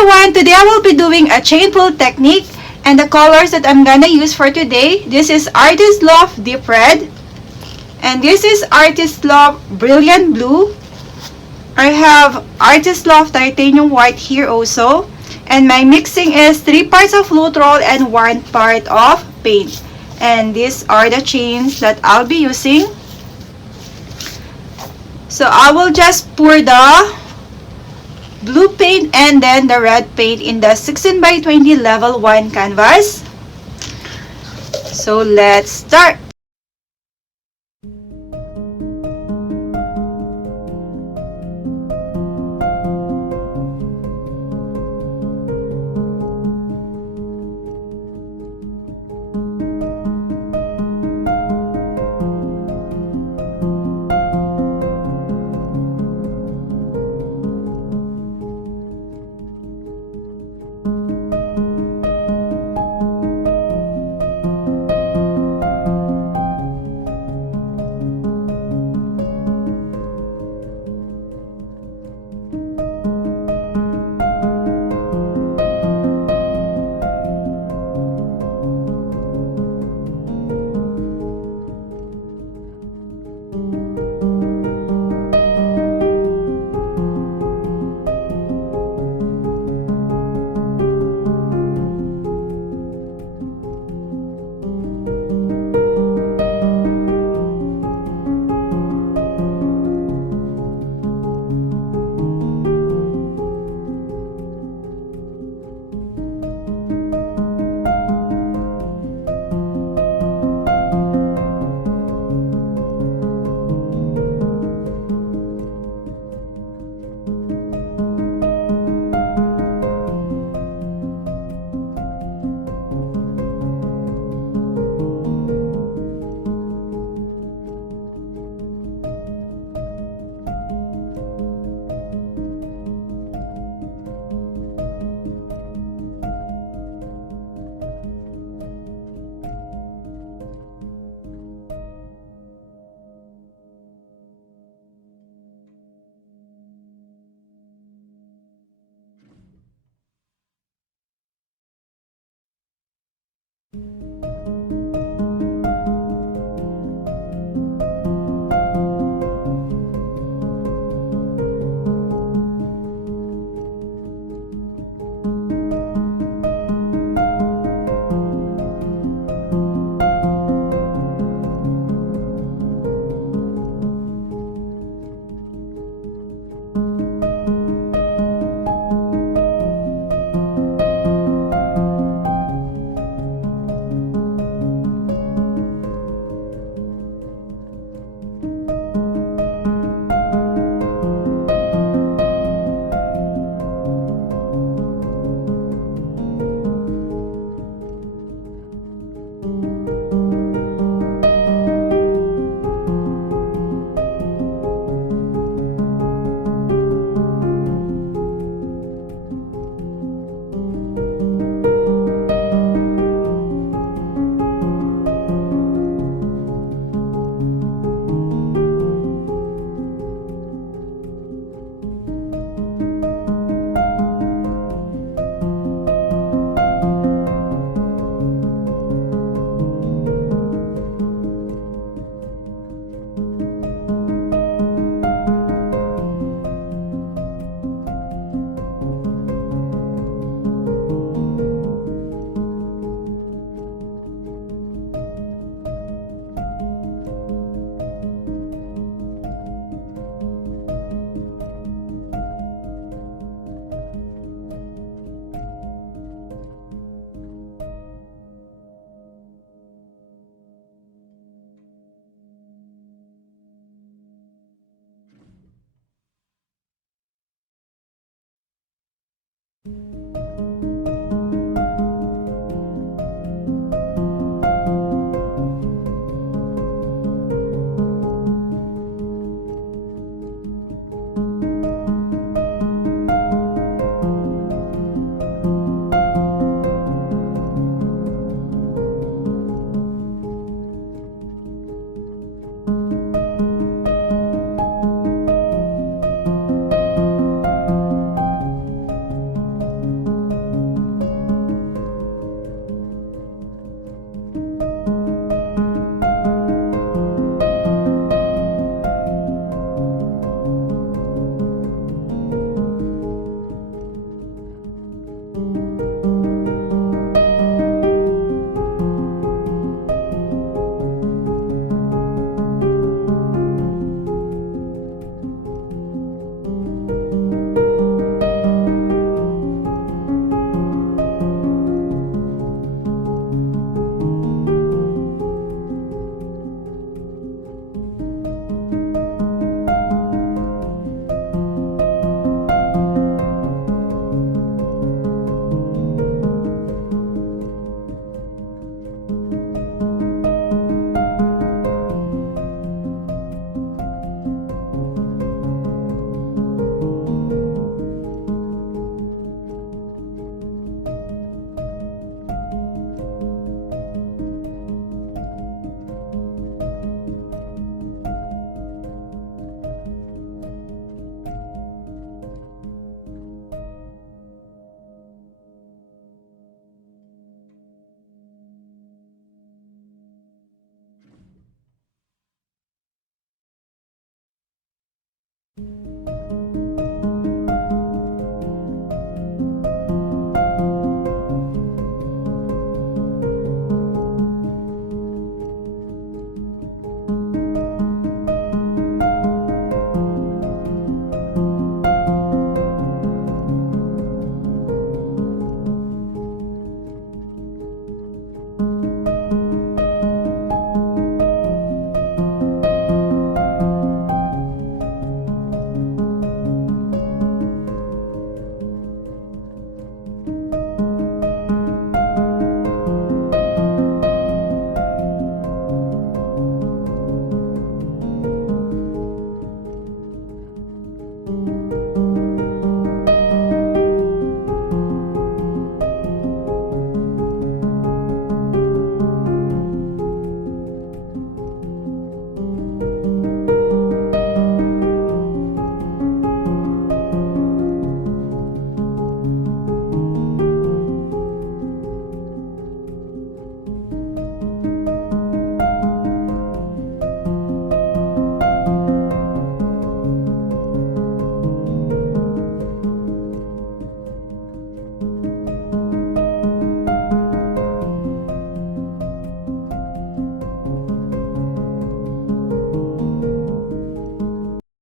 everyone! Today I will be doing a chain pull technique, and the colors that I'm gonna use for today, this is Artist Loft Deep Red, and this is Artist Loft Brilliant Blue. I have Artist Loft Titanium White here also, and my mixing is 3 parts of Lutrol and 1 part of paint. And these are the chains that I'll be using. So I will just pour the blue paint and then the red paint in the 16 by 20 level 1 canvas. So let's start.